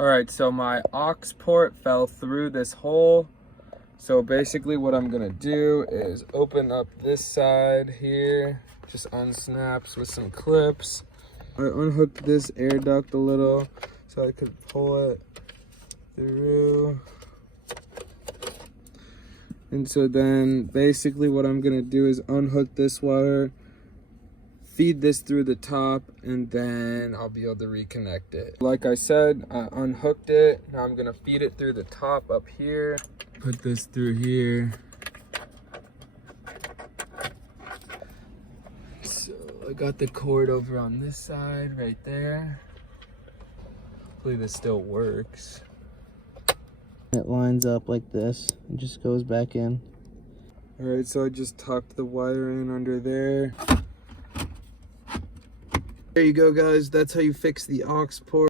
Alright, so my aux port fell through this hole. So basically what I'm gonna do is open up this side here, just unsnaps with some clips. I unhooked this air duct a little so I could pull it through. And so then basically what I'm gonna do is unhook this wire, feed this through the top, and then I'll be able to reconnect it. Like I said, I unhooked it. Now I'm gonna feed it through the top up here. Put this through here. So I got the cord over on this side right there. Hopefully this still works. It lines up like this and just goes back in. All right, so I just tucked the wire in under there. There you go, guys. That's how you fix the aux port.